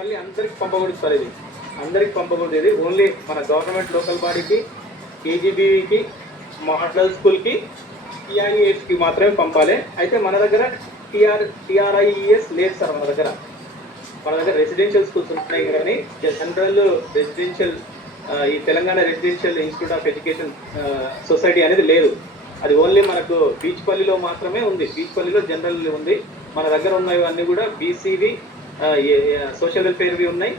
మళ్ళీ అందరికి పంపకూడదు సార్, ఇది అందరికి పంపకూడదు. ఇది ఓన్లీ మన గవర్నమెంట్ లోకల్ బాడీకి, కేజీబీవీకి, మోడల్ స్కూల్కి, టీఆర్ఈఎస్కి మాత్రమే పంపాలి. అయితే మన దగ్గర టీఆర్ఐఈఎస్ లేదు సార్. మన దగ్గర రెసిడెన్షియల్ స్కూల్స్ ఉన్నాయి కానీ జనరల్ రెసిడెన్షియల్ ఈ Telangana residential institute of education society అనేది లేదు. అది ఓన్లీ మనకు బీచ్పల్లిలో మాత్రమే ఉంది. బీచ్పల్లిలో జనరల్ ఉంది. మన దగ్గర ఉన్నవి అన్నీ కూడా బీసీవి, సోషల్ వెల్ఫేర్వి ఉన్నాయి,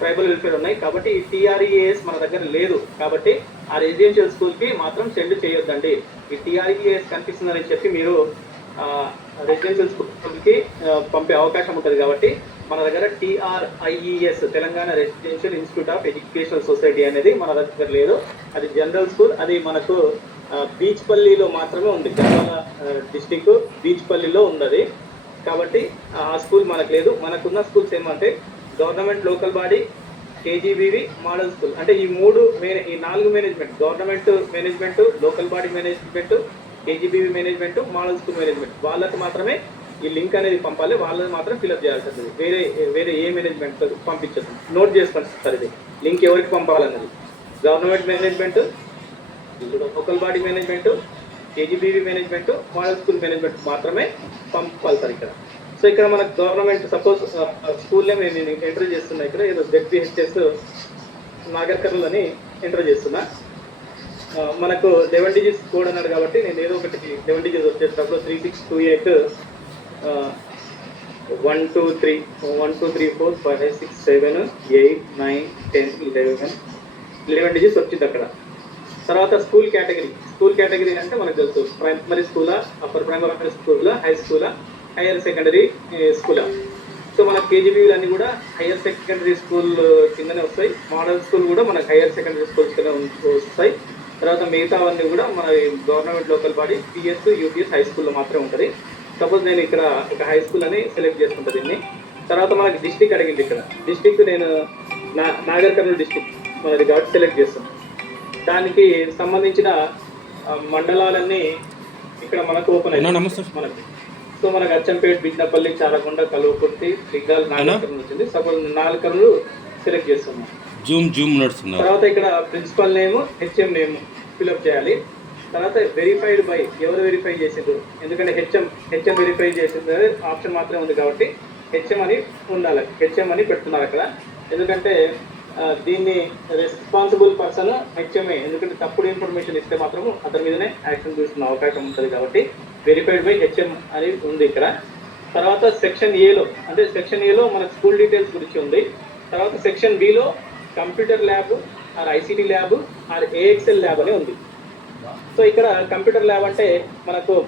ట్రైబల్ వెల్ఫేర్ ఉన్నాయి. కాబట్టి ఈ టీఆర్ఈఏఎస్ మన దగ్గర లేదు. కాబట్టి ఆ రెసిడెన్షియల్ స్కూల్కి మాత్రం సెండ్ చేయొద్దండి. ఈ టీఆర్ఈఏఎస్ కనిపిస్తుందని చెప్పి మీరు రెసిడెన్షియల్ స్కూల్కి పంపే అవకాశం ఉంటుంది. కాబట్టి మన దగ్గర TREIS Telangana residential institute of educational society అనేది మన దగ్గర లేదు. అది జనరల్ స్కూల్. అది మనకు బీచ్పల్లిలో మాత్రమే ఉంది. జనరల్ డిస్టిక్ బీచ్పల్లిలో ఉంది. కాబట్టి ఆ స్కూల్ మనకు లేదు. మనకున్న స్కూల్స్ ఏమంటే government local body, KGBV, model school. అంటే ఈ నాలుగు management, government management, local body management, KGBV management, model school management, వాళ్ళకి మాత్రమే ఈ లింక్ అనేది పంపాలి. వాళ్ళని మాత్రం ఫిల్అప్ చేయాల్సి ఉంటుంది. వేరే ఏ మేనేజ్మెంట్ పంపించదు. నోట్ చేసుకోండి సార్, ఇది లింక్ ఎవరికి పంపాలన్నది. Government management, local body management, KGBV management, model school management మాత్రమే పంపాలి సార్ ఇక్కడ. సో ఇక్కడ మనకు గవర్నమెంట్ సపోజ్ స్కూల్లో నేను ఎంటర్ చేస్తున్నా. ఇక్కడ ఏదో జెడ్పీహెచ్ఎస్ నాగర్ కర్నూల్ అని ఎంటర్ చేస్తున్నా. మనకు 11 digits కోడ్ అన్నాడు కాబట్టి నేను ఏదో ఒకటి 11 digits వచ్చేటప్పుడు 3628 1 2 3 1 2 3 4 5 6 7 8 9 10 11 digits వచ్చింది అక్కడ. తర్వాత స్కూల్ కేటగిరీ అంటే మనకు తెలుసు, ప్రైమరీ స్కూలా, అప్పర్ ప్రైమరీ స్కూలా, హై స్కూలా, హైయర్ సెకండరీ స్కూలా. సో మన కేజీబీలు అన్నీ కూడా హైయర్ సెకండరీ స్కూల్ కిందనే వస్తాయి. మోడల్ స్కూల్ కూడా మనకు హైయర్ సెకండరీ స్కూల్స్ కింద వస్తాయి. తర్వాత మిగతావన్నీ కూడా మన government local body PS, UPS, high స్కూల్లో మాత్రమే ఉంటుంది. సపోజ్ నేను ఇక్కడ ఒక హై స్కూల్ అని సెలెక్ట్ చేసుకుంటా దీన్ని. తర్వాత మనకి డిస్టిక్ అడిగింది. ఇక్కడ డిస్టిక్ నేను నాగర్ కర్నూల్ డిస్టిక్ మనది కాబట్టి సెలెక్ట్ చేస్తాను. దానికి సంబంధించిన మండలాలన్నీ ఇక్కడ మనకు ఓపెన్ అయ్యాయి మనకి. సో మనకు అచ్చంపేట, బిజ్నపల్లి, చారకొండ, కల్వకుర్తి, శ్రీకాల్, నాగర్ కర్నూల్ వచ్చింది. సపోజ్ నాగర్ కర్నూల్ సెలెక్ట్ చేస్తున్నాం. తర్వాత ఇక్కడ principal name, HM name fill up చేయాలి. తర్వాత వెరిఫైడ్ బై, ఎవరు వెరిఫై చేసిండ్రు, ఎందుకంటే హెచ్ఎం వెరిఫై చేసింది ఆప్షన్ మాత్రమే ఉంది కాబట్టి హెచ్ఎం అని ఉండాలి. హెచ్ఎం అని పెడుతున్నారు అక్కడ. ఎందుకంటే దీన్ని రెస్పాన్సిబుల్ పర్సన్ హెచ్ఎంఏ. ఎందుకంటే తప్పుడు ఇన్ఫర్మేషన్ ఇస్తే మాత్రం అతని మీదనే యాక్షన్ తీసుకునే అవకాశం ఉంటుంది. కాబట్టి వెరిఫైడ్ బై హెచ్ఎం అని ఉంది ఇక్కడ. తర్వాత సెక్షన్ ఏలో మనకు స్కూల్ డీటెయిల్స్ గురించి ఉంది. తర్వాత section below computer lab or ICT lab or AXL lab అని ఉంది. సో ఇక్కడ కంప్యూటర్ ల్యాబ్ అంటే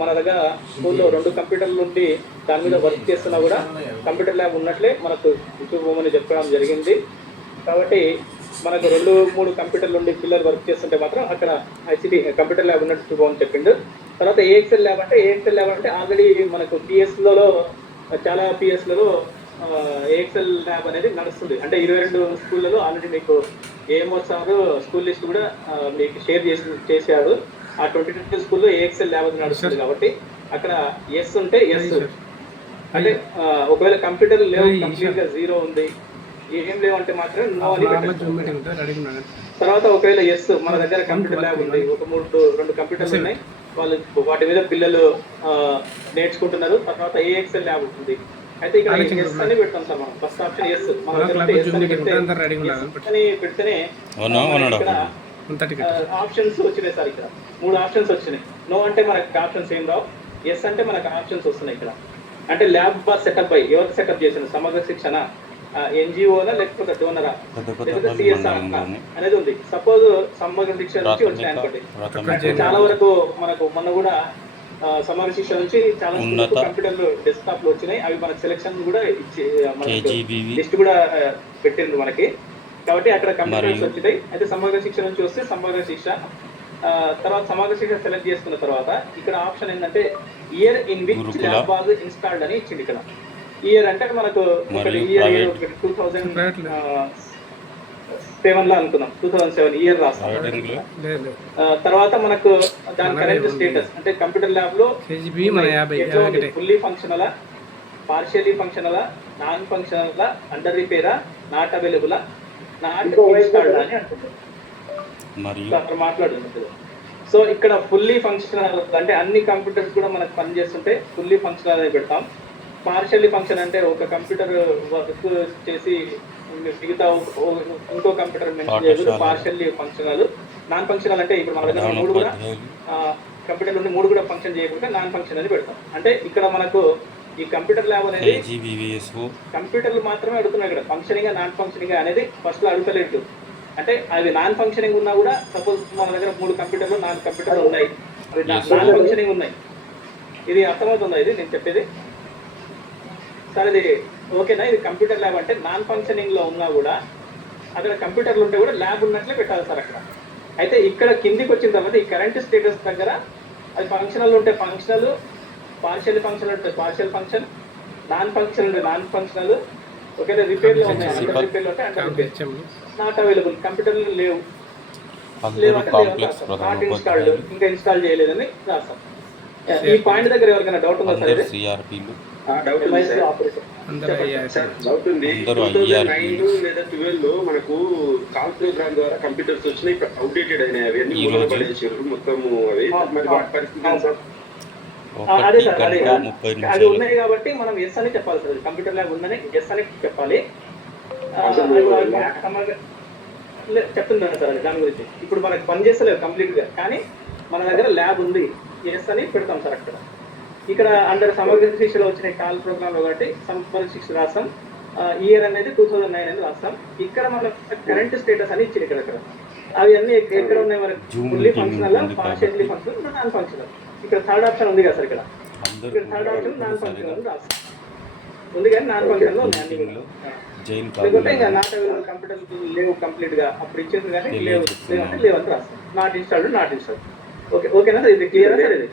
మన దగ్గర స్కూల్లో 2 కంప్యూటర్లు ఉండి దాని మీద వర్క్ చేస్తున్నా కూడా కంప్యూటర్ ల్యాబ్ ఉన్నట్లే మనకు ఇచ్చుకోమని చెప్పడం జరిగింది. కాబట్టి మనకు 2-3 కంప్యూటర్లు ఉండి పిల్లలు వర్క్ చేస్తుంటే మాత్రం అక్కడ ఐసిటీ కంప్యూటర్ ల్యాబ్ ఉన్నట్టు చూపమని చెప్పిండు. తర్వాత ఏఎక్స్ఎల్ ల్యాబ్ అంటే ఆల్రెడీ మనకు పిఎస్లలో చాలా పిఎస్లలో ఏఎక్స్ఎల్ ల్యాబ్ అనేది నడుస్తుంది. అంటే 22 స్కూళ్ళలో ఆల్రెడీ మీకు ఏఎంఓ సార్ స్కూల్ లిస్ట్ కూడా మీకు షేర్ చేశారు. ఆ 22 స్కూల్లో ఏఎక్స్ఎల్ ల్యాబ్ అది నడుస్తుంది. కాబట్టి అక్కడ ఎస్ ఉంటే ఎస్ అంటే ఒకవేళ కంప్యూటర్ లేవు, కంప్లీట్గా 0 ఉంది, ఏం లేవంటే మాత్రమే నో అని పెట్టారు. తర్వాత ఒకవేళ ఎస్ మన దగ్గర కంప్యూటర్ ల్యాబ్ ఉంది, 2 కంప్యూటర్లు ఉన్నాయి, వాళ్ళు వాటి మీద పిల్లలు నేర్చుకుంటున్నారు. తర్వాత ఏఎక్స్ఎల్ ల్యాబ్ ఉంటుంది. అయితే ఇక్కడ ఎస్ అని పెడతాం సార్. మనం ఫస్ట్ ఆప్షన్ ఎస్ అని పెడితేనే ఇక్కడ ఆప్షన్స్ వచ్చినాయి సార్. ఇక్కడ 3 ఆప్షన్స్ వచ్చినాయి. నో అంటే మనకి ఆప్షన్స్ ఏం రావు. ఎస్ అంటే మనకు ఆప్షన్స్ వస్తున్నాయి ఇక్కడ. అంటే ల్యాబ్ బార్ సెటప్ బై ఎవరు సెటప్ చేసిన, సమగ్ర శిక్షణ ఎన్జిఓనా లేకపోతే డోనరా లేకపోతే సిఎస్ఆర్ అనేది ఉంది. సపోజ్ సమగ్ర శిక్షణ నుంచి వచ్చినాయి అనుకోండి. చాలా వరకు మనకు మొన్న కూడా సమగ్ర శిక్షణ నుంచి చాలా కంప్యూటర్లు డెస్క్టాప్ లో వచ్చినాయి. అవి మనకు సెలెక్షన్ కూడా ఇచ్చి లిస్ట్ కూడా పెట్టింది మనకి. కాబట్టి అక్కడ కంప్యూటర్స్ వచ్చినాయి. అయితే సమగ్ర శిక్షణ నుంచి వస్తే సమగ్ర శిక్ష, తర్వాత సమగ్ర శిక్ష సెలెక్ట్ చేసుకున్న తర్వాత ఇక్కడ ఆప్షన్ ఏంటంటే year in which lab was installed అని ఇచ్చింది. ఇక్కడ ఇయర్ అంటే మనకు ఇయర్ 2007 అనుకున్నాం. 2007 ఇయర్ రాస్తాం. తర్వాత మనకు దాని కరెంట్ స్టేటస్ అంటే కంప్యూటర్ ల్యాబ్ లో ఫుల్లీ ఫంక్షనలా, పార్షియలీ ఫంక్షనలా, నాన్ ఫంక్షనలా, అండర్ రిపేరా, నాట్ అవైలబులా, నాట్ ఇన్స్టాల్డ్ అని అంటుంది. మరియు అక్కడ మాట్లాడుతుంది. సో ఇక్కడ ఫుల్లీ ఫంక్షనల్ అంటే అన్ని కంప్యూటర్స్ కూడా మనకు పని చేస్తుంటే ఫుల్లీ ఫంక్షనల్ అని పెడతాం. పార్షియల్లీ ఫంక్షన్ అంటే ఒక కంప్యూటర్ వర్క్ చేసి మిగతా ఇంకో కంప్యూటర్ మెన్షన్ చేయదు, పార్షియల్లీ ఫంక్షనల్. నాన్ ఫంక్షనల్ అంటే ఇప్పుడు మన దగ్గర మూడు కూడా కంప్యూటర్ నుండి మూడు కూడా ఫంక్షన్ చేయకుండా నాన్ ఫంక్షన్ అని పెడతాం. అంటే ఇక్కడ మనకు ఈ కంప్యూటర్ ల్యాబ్ అనేది కంప్యూటర్లు మాత్రమే అడుగుతున్నాయి. ఇక్కడ ఫంక్షనింగ్ నాన్ ఫంక్షనింగ్ అనేది ఫస్ట్ లో అడుగుతలేదు. అంటే అవి నాన్ ఫంక్షనింగ్ ఉన్నా కూడా సపోజ్ మన దగ్గర 3 కంప్యూటర్లు 4 కంప్యూటర్లు ఉన్నాయి, అవి నాన్ ఫంక్షనింగ్ ఉన్నాయి. ఇది అర్థమవుతుందా ఇది నేను చెప్పేది? సార్ ఇది ఓకేనా? ఇది కంప్యూటర్ ల్యాబ్ అంటే నాన్ ఫంక్షనింగ్ లో ఉన్నా కూడా అక్కడ కంప్యూటర్లు ఉంటే కూడా ల్యాబ్ ఉన్నట్లే పెట్టాలి సార్ అక్కడ. అయితే ఇక్కడ కిందికి వచ్చిన తర్వాత ఈ కరెంట్ స్టేటస్ దగ్గర అది ఫంక్షనల్ ఉంటే ఫంక్షనల్, పార్షియల్ ఫంక్షన్ ఉంటే పార్షియల్ ఫంక్షన్, నాన్ ఫంక్షన్ ఉంటే నాన్ ఫంక్షనల్, ఒకవేళ రిపేర్ లో ఉన్నాయి అండర్ రిపేర్ లో ఉంటే అండర్ రిపేర్, నాట్ అవైలబుల్ కంప్యూటర్లు లేవు, నాట్ ఇన్స్టాల్డ్ ఇంకా ఇన్స్టాల్ చేయలేదని రాస్తాం. ఈ పాయింట్ దగ్గర ఎవరికైనా డౌట్ ఉందా సార్? డౌట్ ఉంది సార్. 2009 లేదా 12 లో మనకు కాల్ ప్రోగ్రామ్ ద్వారా కంప్యూటర్స్ వచ్చినాయి, అవుట్డేటెడ్ అయినాయి, అవన్నీ పడేసారు మొత్తము. అవి మరి వాటి పరిస్థితి సార్? అదే సార్, అది ఉన్నాయి కాబట్టి మనం ఎస్ అని చెప్పాలి సార్. కంప్యూటర్ ల్యాబ్ ఉందని ఎస్ అని చెప్పాలి. చెప్తున్నాను సార్ దాని గురించి. ఇప్పుడు మనకు పని చేస్తలేదు కంప్లీట్ గా, కానీ మన దగ్గర ల్యాబ్ ఉంది, ఎస్ అని పెడతాం సార్ అక్కడ. ఇక్కడ అండర్ సమగ్ర శిక్షలో వచ్చిన కాల్ ప్రోగ్రామ్ లో కాబట్టి సమగ్ర శిక్ష రాస్తాం. ఇయర్ అనేది 2009 అని రాస్తాం. ఇక్కడ మన కరెంట్ స్టేటస్ అని ఇచ్చింది ఇక్కడ. అవి అన్ని ఎక్కడ ఉన్నాయి మనకి? Fully functional, partially functional, non functional. ఇక్కడ థర్డ్ ఆప్షన్ ఉంది కదా సార్. ఇక్కడ థర్డ్ ఆప్షన్ నాన్ ఫంక్షనల్ రాస్తాం ఉంది, కానీ నాన్ ఫంక్షనల్ లో ఉన్నాయి అన్ని. లేకపోతే ఇంకా నాట్ అవైలబుల్ కంప్యూటర్ లేవు కంప్లీట్ గా అప్పుడు ఇచ్చేది, కానీ లేవు లేవంటే లేవని రాస్తాం. Not installed not installed. ఓకేనా సార్? ఇది క్లియరా సార్? ఇది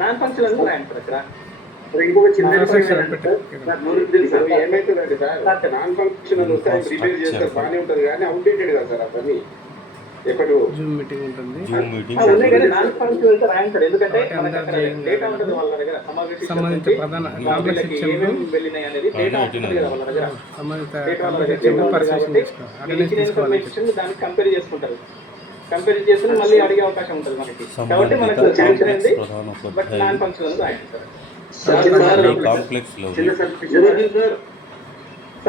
నాన్ ఫంక్షనల్ రాయండి సార్ ఇక్కడ. ఇంకొక చిన్న ఏమైతుందంటే సార్, నాన్ ఫంక్షనల్ రిపేర్ చేస్తారు బాగానే ఉంటది, కానీ అవుట్డేటెడ్ కదా సార్ అవన్నీ. ఎక్కడో జూమ్ మీటింగ్ ఉంటుంది, సంబంధిత ప్రధాన కాంప్లెక్స్ శిక్షణకు సంబంధిత కాంప్లెక్స్ శిక్షణకు పరిశీలన చేసుకోవాలి, అటెండెన్స్ తీసుకోవాలి. కంపేర్ చేసుకుంటారు, కంపేర్ చేసుకుని మళ్ళీ అడిగే అవకాశం ఉంటుంది మనకి. కాబట్టి మనకు శాంక్షన్ అయింది, బట్ నాన్ ఫంక్షనల్ రాయండి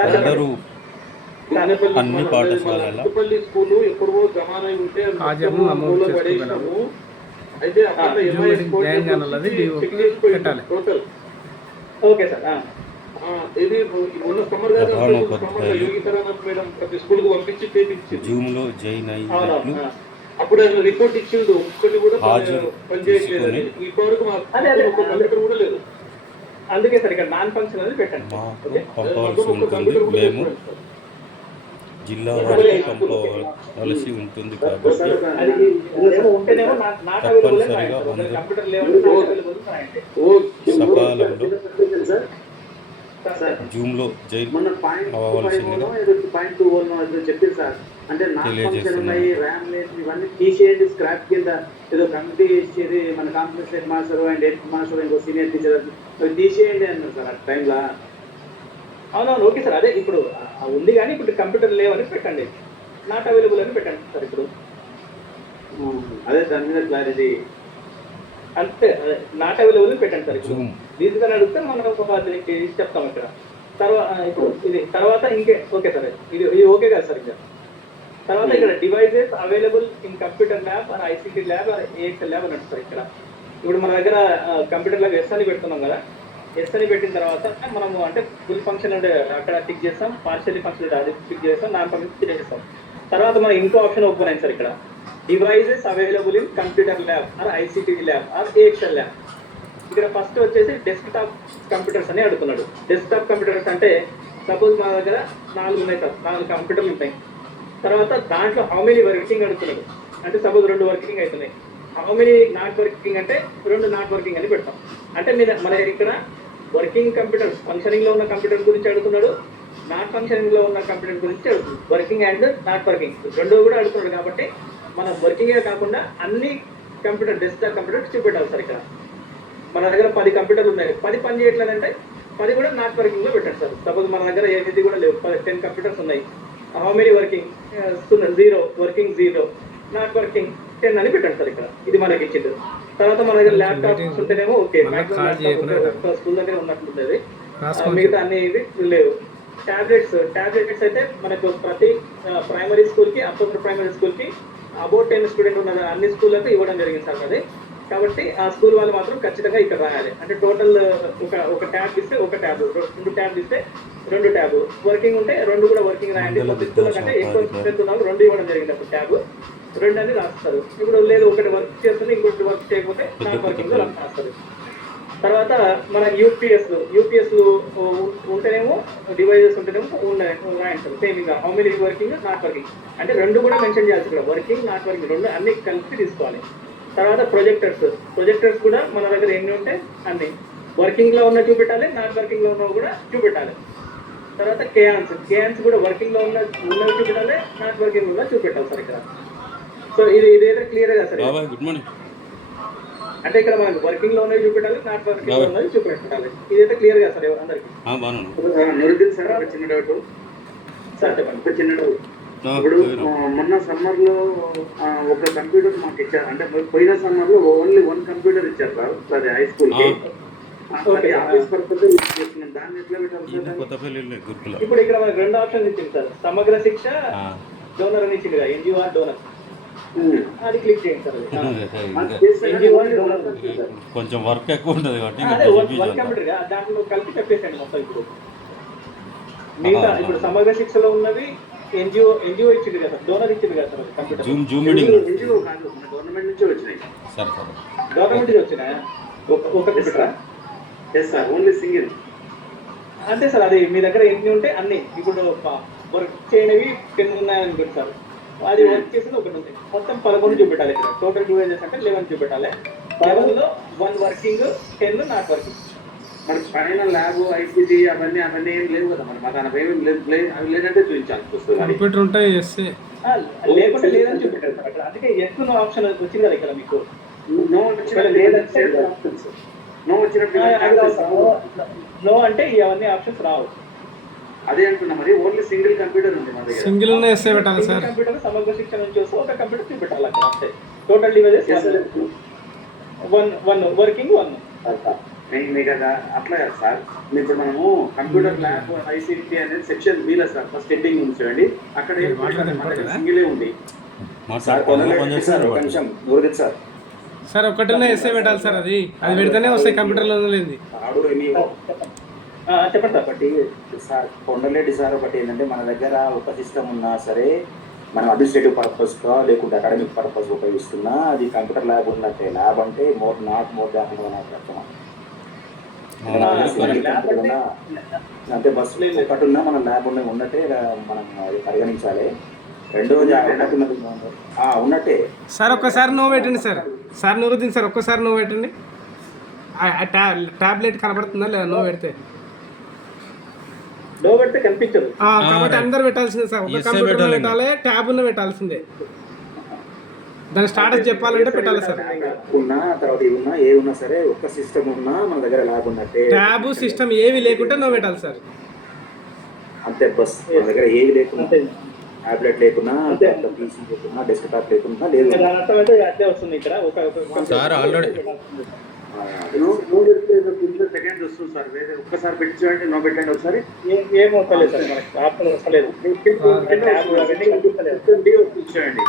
అందరూ అన్ని పాఠశాలల స్కూలు ఎప్పుడో జమానా ఉంటే అయితే ఓకే సార్. ఇది ఉన్న సమ్మర్ మేడం ప్రతి స్కూల్ కు పంపించి చేయించి జూమ్ లో జాయిన్ అయ్యి అప్పుడు ఆయన రిపోర్ట్ ఇచ్చిండు, ఒక్కటి కూడా పనిచేయట్లేదు. ఇప్పటివరకు మా కంప్యూటర్ కూడా లేదు. అందుకే సార్ ఇక్కడ నాన్ ఫంక్షన్ అనేది పెట్టండి. పంపవలసి ఉంటుంది, మేము జిల్లా వారికి పంపవలసి ఉంటుంది. కాబట్టి తప్పనిసరిగా సకాలంలో జూమ్లో జాయిన్ అవ్వవలసిందిగా అంటే తెలియజేస్తున్నాయి. ర్యామ్ లేదు, ఇవన్నీ తీసేయండి స్క్రాప్ కింద. ఏదో కమిటీ ఇచ్చేది మన complex head master and head master ఇంకో సీనియర్ టీచర్ అవి తీసేయండి అన్నారు సార్ ఆ టైంలో. అవునవును, ఓకే సార్. అదే ఇప్పుడు ఉంది, కానీ ఇప్పుడు కంప్యూటర్ లేవని పెట్టండి, నాట్ అవైలబుల్ అని పెట్టండి సార్. ఇప్పుడు అదే దాని మీద క్లారిటీ అంతే, నాట్ అవైలబుల్ అని పెట్టండి సార్. ఇప్పుడు రీజన్ అడిగితే మనం చెప్తాం ఇక్కడ. ఇప్పుడు ఇది తర్వాత ఇంకే ఓకే సార్, ఇది ఓకే కదా సార్. ఇంకా తర్వాత ఇక్కడ devices available in computer lab or ICT lab or AXL lab అని సార్. ఇక్కడ ఇప్పుడు మన దగ్గర కంప్యూటర్ ల్యాబ్ ఎస్ అని పెడుతున్నాం కదా. ఎస్ అని పెట్టిన తర్వాత మనము అంటే ఫుల్ ఫంక్షన్ అంటే అక్కడ టిక్ చేస్తాం, పార్షియల్లీ ఫంక్షన్ అది టిక్ చేస్తాం, నాన్ ఫంక్షన్ చేస్తాం. తర్వాత మన ఇంకో ఆప్షన్ ఓపెన్ అయింది సార్. ఇక్కడ devices available in computer lab or ICT lab or AXL lab. ఇక్కడ ఫస్ట్ వచ్చేసి డెస్క్టాప్ కంప్యూటర్స్ అని అడుగుతున్నాడు. డెస్క్టాప్ కంప్యూటర్స్ అంటే సపోజ్ మా దగ్గర 4 ఉన్నాయి సార్, 4 కంప్యూటర్లు ఉంటాయి. తర్వాత దాంట్లో హౌ మెనీ వర్కింగ్ అడుగుతున్నాడు. అంటే సపోజ్ 2 వర్కింగ్ అవుతున్నాయి. హౌ మెనీ నాట్ వర్కింగ్ అంటే 2 నాట్ వర్కింగ్ అని పెడతాం. అంటే మన ఇక్కడ వర్కింగ్ కంప్యూటర్, ఫంక్షనింగ్ లో ఉన్న కంప్యూటర్ గురించి అడుగుతున్నాడు, నాట్ ఫంక్షనింగ్ లో ఉన్న కంప్యూటర్ గురించి అడుగుతుంది. వర్కింగ్ అండ్ నాట్ వర్కింగ్ రెండో కూడా అడుగుతున్నాడు. కాబట్టి మనం వర్కింగే కాకుండా అన్ని కంప్యూటర్, డెస్క్టాప్ కంప్యూటర్ చూపెట్టాలి సార్. ఇక్కడ మన దగ్గర 10 కంప్యూటర్లు ఉన్నాయి, 10 పని చేయట్లేదంటే 10 కూడా నాట్ వర్కింగ్ లో పెట్టండి సార్. సపోజ్ మన దగ్గర ఏది కూడా లేవు, 10 కంప్యూటర్స్ ఉన్నాయి. How many working? 0, working 0, not working 10 అని పెట్టండి సార్. ఇక్కడ ఇది మనకి ఇచ్చింది. తర్వాత మన దగ్గర ల్యాప్టాప్స్ ఉంటేనేమో ఓకే, స్కూల్ దగ్గర ఉన్నట్లుంటుంది. మిగతా అన్ని ఇవి లేవు. టాబ్లెట్స్ అయితే మనకు ప్రతి ప్రైమరీ స్కూల్ కి, అప్పర్ ప్రైమరీ స్కూల్ కి అబౌట్ 10 స్టూడెంట్ ఉన్న అన్ని స్కూళ్ళకు ఇవ్వడం జరిగింది సార్ అది. కాబట్టి ఆ స్కూల్ వాళ్ళు మాత్రం ఖచ్చితంగా ఇక్కడ రాయాలి. అంటే టోటల్ ఒక ట్యాబ్ ఇస్తే ఒక ట్యాబ్, 2 ట్యాబ్ ఇస్తే 2 ట్యాబ్, వర్కింగ్ ఉంటే 2 కూడా వర్కింగ్ రాయండి. కొద్ది స్కూల్ కంటే ఎక్కువ స్ట్రెంత్ ఉన్న 2 ఇవ్వడం జరిగింది. అప్పుడు ట్యాబ్ 2 అని రాస్తారు. ఇప్పుడు లేదు ఒకటి వర్క్ చేస్తుంది, ఇంకొకటి వర్క్ చేయకపోతే నాట్ వర్కింగ్ లో రాస్తారు. తర్వాత మన యూపీఎస్ ఉంటేనేమో, డివైజెస్ ఉంటేనేమో రాయండి సార్. సేమ్ ఇంకా how many working, not working అంటే 2 కూడా మెన్షన్ చేయాల్సి ఇక్కడ. వర్కింగ్, నాట్ వర్కింగ్ 2 అన్ని కలిపి తీసుకోవాలి. తర్వాత ప్రొజెక్టర్స్ కూడా మన దగ్గర ఎన్ని ఉంటే అన్ని వర్కింగ్ లో ఉన్న చూపెట్టాలి, నాట్ వర్కింగ్ లో ఉన్నవి కూడా చూపెట్టాలి. తర్వాత కేయాన్స్ కూడా వర్కింగ్ లో ఉన్నవి చూపెట్టాలి, నాట్ వర్కింగ్ కూడా చూపెట్టాలి సార్ ఇక్కడ. సో ఇదైతే క్లియర్ గా సార్. Good morning. అంటే ఇక్కడ మనకి వర్కింగ్ లో ఉన్నవి చూపెట్టాలి, నాట్ వర్కింగ్ లో ఉన్నవి చూపెట్టాలి. ఇదైతే క్లియర్ గా సార్ అందరికి. నురుద్దీన్ సార్ ఒక చిన్న డౌట్ సార్ చెప్పండి. ఒక చిన్న డౌట్. ఇప్పుడు మొన్న సమ్మర్ లో ఒక కంప్యూటర్ మాకు ఇచ్చారు. అంటే పోయిన సమ్మర్ లో ఓన్లీ 1 కంప్యూటర్ ఇచ్చారు సార్, అది హై స్కూల్ కి. ఆఫీస్ పర్పస్ చేస్తున్నాం, దాన్ని ఎట్లా పెట్టాలి? ఇప్పుడు ఇక్కడ మనకి 2 ఆప్షన్స్ ఇచ్చింది సార్. సమగ్ర శిక్ష డోనర్ అని ఇచ్చింది కదా, NGOR డోనర్, అది క్లిక్ చేయండి సార్. కొంచెం వర్క్ ఎక్కువ ఉంటుంది కాబట్టి వర్క్ కంప్యూటర్ దాంట్లో కలిపి చెప్పేసండి మొత్తం. ఇప్పుడు మిగతా ఇప్పుడు సమగ్ర శిక్షలో ఉన్నవి ఎన్జిఓ ఇచ్చింది కదా, డోనర్ ఇచ్చింది కదా సార్ కంప్యూటర్. ఎన్జిఓ కాదు, మన గవర్నమెంట్ నుంచి వచ్చినాయి. గవర్నమెంట్ నుంచి వచ్చినాయా? ఒక కంప్యూటరా? Yes sir, only single. అంతే సార్. అది మీ దగ్గర ఎన్ని ఉంటే అన్ని. ఇప్పుడు వర్క్ చేయనివి 10 ఉన్నాయని పెడతారు, అది వర్క్ చేసేది ఒకటి ఉంది. మొత్తం 11 చూపెట్టాలి ఇక్కడ. టోటల్ డివైజెస్ అంటే 11 చూపెట్టాలి. 11 లో 1 వర్కింగ్, 10 నాట్ వర్కింగ్. మనకి పైన ల్యాబ్, ఐసీటీ అవన్నీ ఏం లేవు కదా, మన దాని అవి లేదంటే చూపించాల్సి వస్తుంది. కంప్యూటర్ ఉంటాయి లేకుంటే లేదని చూపెట్టారు సార్ అక్కడ. అందుకే ఎస్ నో ఆప్షన్ వచ్చింది కదా ఇక్కడ మీకు. నో అంటే ఇవన్నీ ఆప్షన్స్ రావు. అదే అంటున్నా, మరి ఓన్లీ సింగిల్ కంప్యూటర్ ఉంది మన దగ్గర. సింగిల్ ఎస్ఏ పెట్టాలి సార్. కంప్యూటర్ సమగ్ర శిక్ష నుంచి వస్తే ఒక కంప్యూటర్ చూపెట్టాలి అక్కడ. అంతే. Total devices 1 working 1. మీకు అట్లా కదా సార్. ఇప్పుడు మనము కంప్యూటర్ ల్యాబ్, ఐసీటీ అనేది సెక్షన్ B లో సార్ ఫస్ట్ హెడ్డింగ్ ఉంచండి. అక్కడ సింగిలే ఉంది సార్. ఒకటనే ఎస్ఏ పెట్టాలి సార్. అది పెడితేనే వస్తాయి కంప్యూటర్లో లేదు. చెప్పండి సార్. ఒకటి సార్ కొండలేటి సార్, ఒకటి ఏంటంటే మన దగ్గర ఒక సిస్టమ్ ఉన్నా సరే మనం అడ్మినిస్ట్రేటివ్ పర్పస్గా లేకుంటే అకాడమిక్ పర్పస్ ఉపయోగిస్తున్నా అది కంప్యూటర్ ల్యాబ్ ఉన్నట్టే. ల్యాబ్ అంటే నాట్ మోర్ దాన్ అర్థం. అంటే బస్సు ఒకటి ఉన్నా మన ల్యాబ్ ఉన్నట్టే మనం అది పరిగణించాలి. రెండోది ఉన్నట్టే సార్. ఒక్కసారి నో పెట్టండి సార్. సార్ నురుద్దీన్ సార్, ఒక్కసారి నో పెట్టండి. టాబ్లెట్ కనబడుతుందా లేదా నో పెడితే? నో పెడితే కనిపించదు కాబట్టి అందరు పెట్టాల్సిందే సార్. ఒక కంప్యూటర్ పెట్టాలి, ట్యాబ్ ఉన్న పెట్టాల్సిందే. దాని స్టాటస్ చెప్పాలంటే పెట్టాలి సార్. ఉన్నా తర్వాత ఉన్నా ఏ ఉన్నా సరే ఒక్క సిస్టమ్ ఉన్నా మన దగ్గర ల్యాబ్ ఉన్నట్టే. ట్యాబ్ సిస్టమ్ ఏవి లేకుంటే నో పెట్టాలి సార్. అంతే బస్. మన దగ్గర ఏవి లేకున్నా, టాబ్లెట్ లేకున్నా, పీసీ లేకున్నా, డెస్క్టాప్ లేకున్నా లేదు. అట్లే వస్తుంది ఇక్కడ. సెకండ్ వస్తుంది సార్. వేరే ఒక్కసారి పెట్టి చూడండి, నో పెట్టండి ఒకసారి. ఏం వస్తలేదు సార్, మనకి ఆప్షన్ వస్తలేదు. చూడండి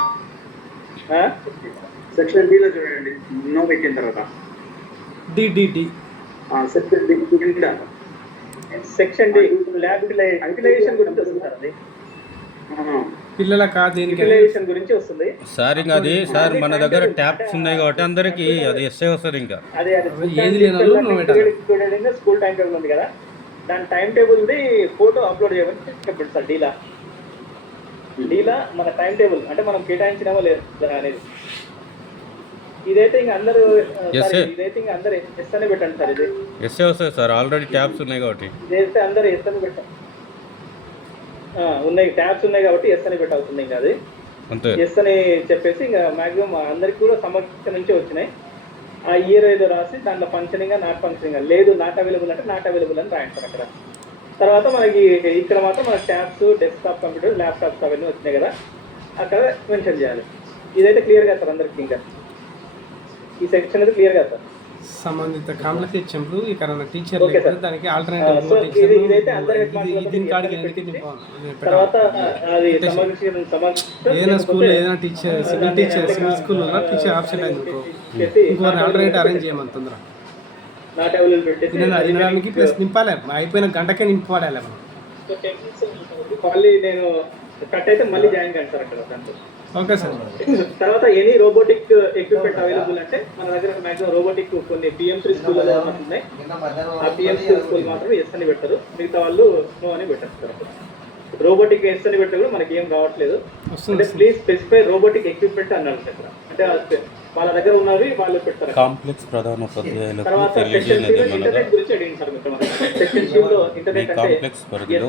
సెక్షన్ B లో చూడండి, నో పెట్టిన తర్వాత సెక్షన్ D ల్యాబ్ యూటిలైజేషన్ గురించి వస్తుంది సార్. అది పిల్లల కాదు, యూటిలైజేషన్ గురించి వస్తుంది సార్. ఇంకా అది సార్ మన దగ్గర ట్యాబ్స్ ఉన్నాయి కాబట్టి అందరికి అది ఎస్ఏ వస్తుంది. ఇంకా అదే ఏది స్కూల్ టైం టేబుల్ ఉంది కదా, దాని టైం టేబుల్ది ఫోటో అప్లోడ్ చేయమని చెప్పండి సార్. డీలా మన టైం టేబుల్ అంటే మనం కేటాయించినామో లేదు అనేది ఇదైతే ఇంకా అందరూ Yes, sir. ఇదైతే ఇంకా అందరూ ఎస్ అని పెట్టండి సార్. ఇది ఎస్ఏ వస్తుంది సార్, ఆల్రెడీ ట్యాబ్స్ ఉన్నాయి కాబట్టి. ఇదైతే అందరూ ఎస్ అని పెట్టండి. ఉన్నాయి, ట్యాబ్స్ ఉన్నాయి కాబట్టి ఎస్ అని పెట్టాల్సింది. ఇంకా అది అంతే. ఎస్ అని చెప్పేసి ఇంకా మాక్సిమం అందరికి కూడా సమస్య నుంచి వచ్చినాయి. ఆ ఇయర్ ఏదో రాసి దాంట్లో ఫంక్షనింగ్ నాట్ ఫంక్షనింగ్ లేదు, నాట్ అవైలబుల్ అంటే నాట్ అవైలబుల్ అని రాయండి సార్ అక్కడ. తర్వాత మనకి ఇక్కడ మాత్రం మన ట్యాబ్స్, డెస్క్టాప్ కంప్యూటర్, ల్యాప్టాప్స్ అవన్నీ వచ్చినాయి కదా, అక్కడ మెన్షన్ చేయాలి. ఇదైతే క్లియర్ కదా సార్ అందరికి? ఇంకా ఈ సెక్షన్ అయితే క్లియర్ కదా సార్? సంబంధిత కాంప్లెక్స్ ఇచ్చినప్పుడు ఇక్కడ టీచర్ Okay, sir. దానికి సో ఆల్టర్నేటివ్ ఇదైతే అందరి దీని కాడికి ఎన్నికకి తర్వాత అది ఏదైనా స్కూల్లో ఏదైనా టీచర్ సివిల్ స్కూల్లో టీచర్ ఆప్షన్ అయింది ఇంకో ఆల్టర్నేటివ్ అరేంజ్ చేయమని తొందర నాట్ అవైలబుల్ పెట్టేసి వినడానికి ప్లస్ నింపాలి, అయిపోయిన గంటకే నింపాడాలి మనం. మళ్ళీ నేను కట్ అయితే మళ్ళీ జాయిన్ కాదు సార్ అక్కడ దాంట్లో. Okay sir. తర్వాత ఎనీ రోబోటిక్ ఎక్విప్మెంట్ అవైలబుల్ అంటే మన దగ్గర మాక్సిమం రోబోటిక్ కొన్ని పిఎం3 స్కూల్లో ఉన్నాయి. ఆ పిఎం3 స్కూల్ మాత్రం ఎస్ అని పెట్టారు, మిగతా వాళ్ళు నో అని పెట్టారు. రోబోటిక్ ఎస్ అని పెట్టారు మనకి ఏం రావట్లేదు. అంటే ప్లీజ్ స్పెసిఫై రోబోటిక్ ఎక్విప్మెంట్ అన్నారు దగ్గర, అంటే వాళ్ళ దగ్గర ఉన్నవి వాళ్ళు పెట్టారు. కాంప్లెక్స్ ప్రధానోపాధ్యాయులకు తర్వాత తెలియజేయనది మనగా ఇంటర్నెట్ గురించి అడిగింది సార్ మీకు. సెక్షన్ C లో ఈ ఇంటర్నెట్ అంటే కాంప్లెక్స్ పరిధిలో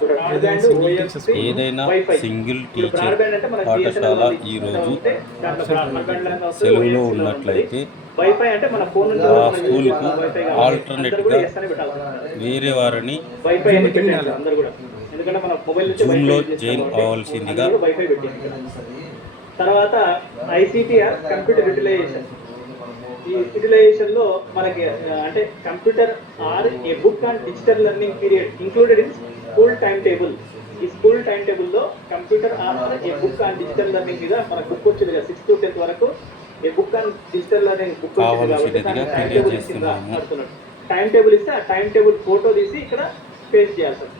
బ్రాడ్బ్యాండ్, OFC, ఏదైనా వైఫై. సింగిల్ ఇప్పుడు టీచర్ బ్రాడ్బ్యాండ్ అంటే మనకి పాఠశాల BSNL ఈరోజు ఉంటే దాంట్లో బ్రాడ్బ్యాండ్ లైన్ వస్తుంది, సెలవులో OFC లో ఉన్నట్లయితే ఉంటుంది. వైఫై అంటే మన ఫోన్ నుంచి ఆ కూడా మనం యూజ్ స్కూల్కు చేస్తాం వైఫై కాబట్టి ఆల్టర్నేట్గా అందరూ కూడా yes అని పెట్టాల్సి ఉంటుంది. వేరే వారిని వైఫై అని పెట్టాలి అందరూ కూడా, ఎందుకంటే మన మొబైల్ నుంచి జూమ్లో వైఫై యూజ్ జాయిన్ చేస్తాం కాబట్టి అవ్వాల్సిందిగా అందరూ వైఫై పెట్టింది. తర్వాత ఐసిటి కంప్యూటర్ యూటిలైజేషన్. ఈ యూటిలైజేషన్ లో మనకి అంటే computer or a book and digital learning period included in school time table. ఈ స్కూల్ టైం టేబుల్ లో computer or a book and digital learning మీద మనకు బుక్ వచ్చింది కదా 6th to 10th వరకు. A book and digital learning book వచ్చింది కాబట్టి దానికి టైం టేబుల్ ఇచ్చిందా అడుగుతున్నాడు. టైం టేబుల్ ఇస్తే ఆ టైం టేబుల్ ఫోటో తీసి ఇక్కడ పేస్ట్ చేయాలి సార్.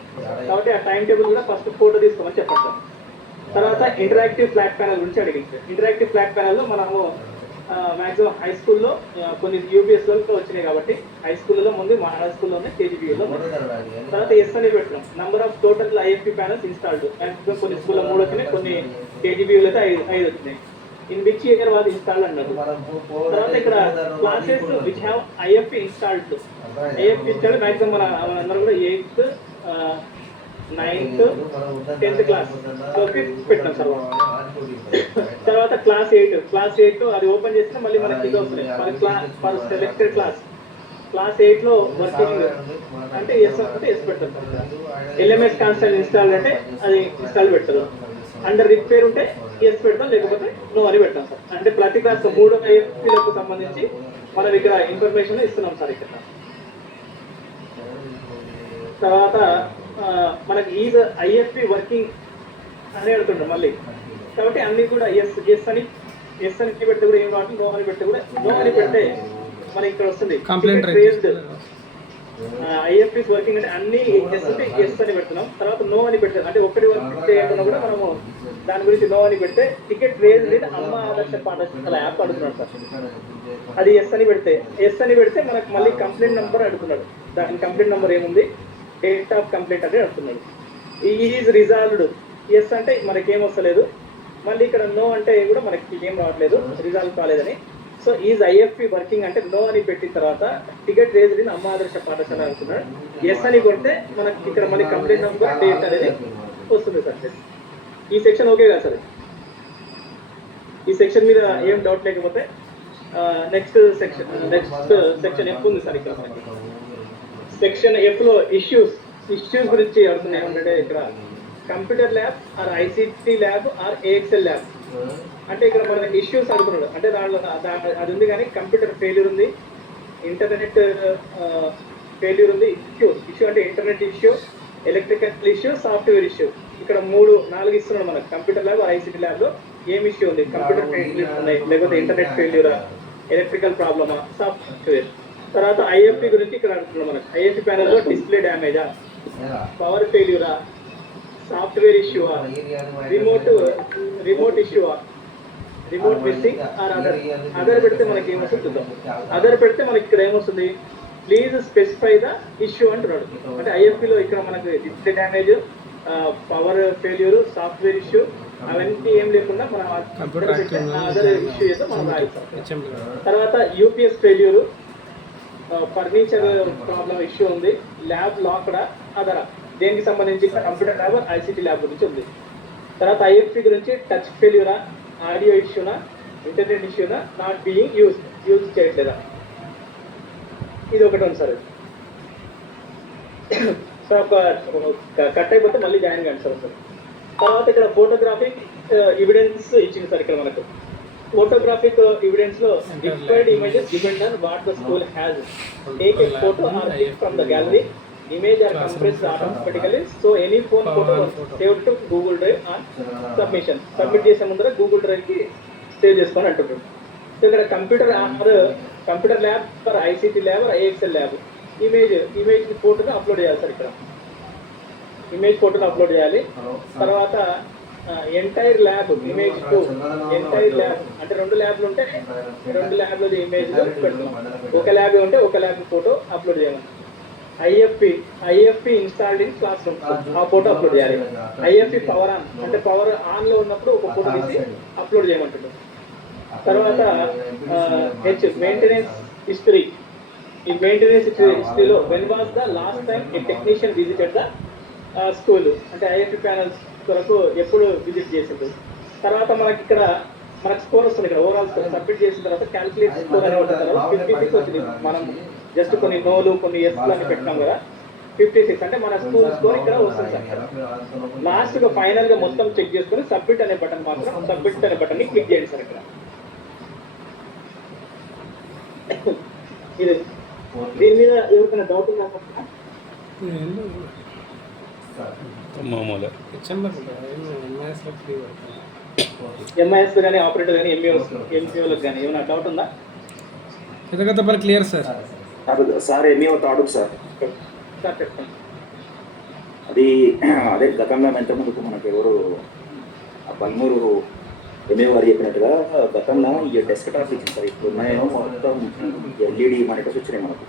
కాబట్టి ఆ టైం టేబుల్ కూడా ఫస్ట్ ఫోటో తీసుకోమని చెప్పండి సార్. తర్వాత ఇంటరాక్టివ్ ఫ్లాట్ ప్యానల్ గురించి అడిగింది. ఇంటరాక్టివ్ ఫ్లాట్ ప్యానల్లో మనము మాక్సిమం హై స్కూల్లో కొన్ని యూపీఎస్లో వచ్చినాయి కాబట్టి హై స్కూల్లో ముందు మా హై స్కూల్లోనే కేజీబీలో. తర్వాత ఎస్ అని పెట్టడం number of total IFP panels installed. Maximum కొన్ని స్కూల్లో 3 వచ్చినాయి, కొన్ని కేజీబీలో అయితే 5 వచ్చినాయి. In which year was installed అన్నారు. తర్వాత ఇక్కడ classes which have IFP installed. IFP installed maximum మనందరం కూడా 8th, 9th, 10th క్లాస్ పెట్టినాం సార్. తర్వాత క్లాస్ 8 అది ఓపెన్ చేస్తే మళ్ళీ మనకి ఇది వస్తుంది ఫర్ సెలెక్టెడ్ క్లాస్ 8 లో వర్కింగ్ అంటే ఎస్ అంటే ఎస్ పెడతారు సార్. ఎల్ఎంఎస్ కాన్స్టెంట్ ఇన్స్టాల్ అంటే అది ఇన్స్టాల్ పెడతారు. అండర్ రిపేర్ ఉంటే ఎస్ పెడతాం, లేకపోతే నో అని పెడతాం సార్. అంటే ప్రతి క్లాస్ 3 ఐఎఫ్పీలకు సంబంధించి మనం ఇక్కడ ఇన్ఫర్మేషన్ ఇస్తున్నాం సార్ ఇక్కడ. తర్వాత మనకి ఈ ఐఎఫ్పి వర్కింగ్ అని అడుగుతుంటాం మళ్ళీ, కాబట్టి అన్ని కూడా ఎస్ అని పెడితే కూడా ఏం కావాలి, నో అని పెడితే కూడా నో అని పెడితే మనకి ఇక్కడ వస్తుంది కంప్లైంట్ ఐఎఫ్పిస్ వర్కింగ్ అంటే అన్ని ఎస్ అంటే ఎస్ అని పెడుతున్నాం. తర్వాత నో అని పెడతాం అంటే ఒకటి వర్క్ చేయకుండా కూడా మనము దాని గురించి నో అని పెడితే టికెట్ రేజ్ లేదా అమ్మ ఆదర్శ పాఠశాల యాప్ అడుగుతున్నాడు సార్. అది ఎస్ అని పెడితే మనకు మళ్ళీ కంప్లైంట్ నెంబర్ అడుగుతున్నాడు. దాని కంప్లైంట్ నెంబర్ ఏముంది, డేట్ ఆఫ్ కంప్లైంట్ అనేది అడుగుతున్నాడు. ఈజ్ రిజాల్వ్డ్ ఎస్ అంటే మనకేం వస్తలేదు, మళ్ళీ ఇక్కడ నో అంటే కూడా మనకి ఏం రావట్లేదు, రిజాల్వ్ కాలేదని. సో ఈజ్ ఐఎఫ్పి వర్కింగ్ అంటే నో అని పెట్టిన తర్వాత టికెట్ రేజ్డ్ ఇన్ అమ్మ ఆదర్శ పాఠశాల అనుకున్నాడు. ఎస్ అని కొడితే మనకి ఇక్కడ మళ్ళీ కంప్లైంట్ నెంబర్, డేట్ అనేది వస్తుంది సార్. ఈ సెక్షన్ ఓకే కదా సార్? ఈ సెక్షన్ మీద ఏం డౌట్ లేకపోతే నెక్స్ట్ సెక్షన్ ఎఫ్ ఉంది సార్. ఇక్కడ మనకి సెక్షన్ ఎఫ్ లో ఇష్యూస్ గురించి అడుగుతున్నాయి. ఏమంటే ఇక్కడ computer lab or ICT lab or AXL lab అంటే ఇక్కడ మనకి ఇష్యూస్ అడుగుతున్నాడు. అంటే దాంట్లో అది ఉంది కానీ కంప్యూటర్ ఫెయిల్యూర్ ఉంది, ఇంటర్నెట్ ఫెయిల్యూర్ ఉంది. ఇష్యూ అంటే internet issue, electrical issue, software issue. ఇక్కడ 3-4 ఇస్తున్నాడు మనకు. కంప్యూటర్ ల్యాబ్ ఐసిటి ల్యాబ్ లో ఏం ఇష్యూ ఉంది, కంప్యూటర్ ఫెయిల్యూర్ ఉన్నాయి, లేకపోతే ఇంటర్నెట్ ఫెయిల్యూరా, ఎలక్ట్రికల్ ప్రాబ్లమా, సాఫ్ట్వేర్. తర్వాత ఐఎఫ్పి గురించి ఇక్కడ అడుగుతున్నాం మనకు. ఐఎఫ్పి ప్యానల్ లో డిస్ప్లే డ్యామేజా, పవర్ ఫెయిల్యూరా, సాఫ్ట్వేర్ ఇష్యూవా, రిమోట్ ఇష్యూవా, రిమోట్ మిస్సింగ్ ఆర్ అదర్ పెడితే మనకి ఏమొస్తుంది చూద్దాం. అదర్ పెడితే మనకి ఇక్కడ ఏమొస్తుంది, ప్లీజ్ స్పెసిఫై ద ఇష్యూ అంటున్నాడు. అంటే ఐఎఫ్పిలో ఇక్కడ మనకు display damage, power failure, software issue, అవన్నీ ఏం లేకుండా మనం Computer active అదర్ ఇష్యూ ఏదో మనం రాయిస్తాం. HM తర్వాత UPS failure, furniture problem issue ఉంది, ల్యాబ్ లాక్డా అదరా దేనికి సంబంధించి కంప్యూటర్ ల్యాబ్ ఐసీటీ ల్యాబ్ గురించి ఉంది. తర్వాత ఐఎఫ్పి గురించి టచ్ ఫెయిల్యూరా, ఆడియో ఇష్యూనా, ఇంటర్నెట్ ఇష్యూనా, నాట్ బీయింగ్ యూజ్ చేయట్లేదా, ఇది ఒకటి ఉంది సార్. సార్ ఒక కట్ అయిపోతే మళ్ళీ జాయిన్ కండి సార్. తర్వాత ఇక్కడ ఫోటోగ్రాఫిక్ ఎవిడెన్స్ ఇచ్చింది సార్. ఇక్కడ మనకు ఫోటోగ్రాఫిక్ ఎవిడెన్స్ లో required images depend on what the school has. Take a photo or pick from the gallery, image are compressed automatically, so any phone photo was saved to Google Drive on submission. Submit చేసే ముందర Google Drive కి save చేసుకొని అంటున్నారు. So ఇక్కడ computer lab for ICT lab, IXL lab, image ఫోటోని upload చేయాలి సార్. ఇక్కడ ఇమేజ్ ఫోటోని అప్లోడ్ చేయాలి. తర్వాత entire lab image to entire lab అంటే 2 ల్యాబ్లు ఉంటే 2 ల్యాబ్ల ఇమేజ్ పెడుతున్నాం. ఒక ల్యాబ్ ఉంటే ఒక ల్యాబ్ ఫోటో అప్లోడ్ చేయాలి. IFP installed in class room, ఆ ఫోటో అప్లోడ్ చేయాలి. ఐఎఫ్పి పవర్ ఆన్ అంటే పవర్ ఆన్ లో ఉన్నప్పుడు ఒక ఫోటో తీసి అప్లోడ్ చేయమంటుంది. తర్వాత మెయింటెనెన్స్ హిస్టరీ. ఈ మెయింటెనెన్స్ హిస్టరీలో when was the last time A technician visited the school అంటే ఐఎఫ్పి ప్యానల్స్ కొరకు ఎప్పుడు విజిట్ చేసింది. తర్వాత మనకి ఇక్కడ మనకు స్కోర్ వస్తుంది. ఇక్కడ ఓవరాల్ స్కోర్ సబ్మిట్ చేసిన తర్వాత క్యాల్కులేట్ స్కోర్ అనే ఉంటుంది. 56 వచ్చింది. మనం జస్ట్ కొన్ని నోలు కొన్ని ఎస్లు అని పెట్టినాం కదా, 56 అంటే మన స్కూల్ స్కోర్ ఇక్కడ వస్తుంది సార్. లాస్ట్ గా ఫైనల్ గా మొత్తం చెక్ చేసుకొని సబ్మిట్ అనే బటన్ మాత్రం సబ్మిట్ అనే బటన్ ని క్లిక్ చేయండి సార్. ఇక్కడ ఇది దీని మీద ఎవరికైనా డౌట్ ఉందా సార్? మామూలు ఎంఐఎస్ కానీ ఆపరేటర్ కానీ ఎంఈఓలకు కానీ ఏమైనా డౌట్ ఉందా? ఎందుకంటే మరి క్లియర్ సార్. సార్ ఏమీ ఒక అడుగు సార్. సార్ చెప్పండి. అదే గతంలో ఎంత ముందుకు మనకు ఎవరు పల్మూరు ఎంఏ వారు చెప్పినట్టుగా గతంలో ఈ డెస్క్ టాప్ ఇచ్చింది సార్. ఇప్పుడు ఉన్నాయేమో మొత్తం ఎల్ఈడి మానిటర్స్ వచ్చినాయి మనకు.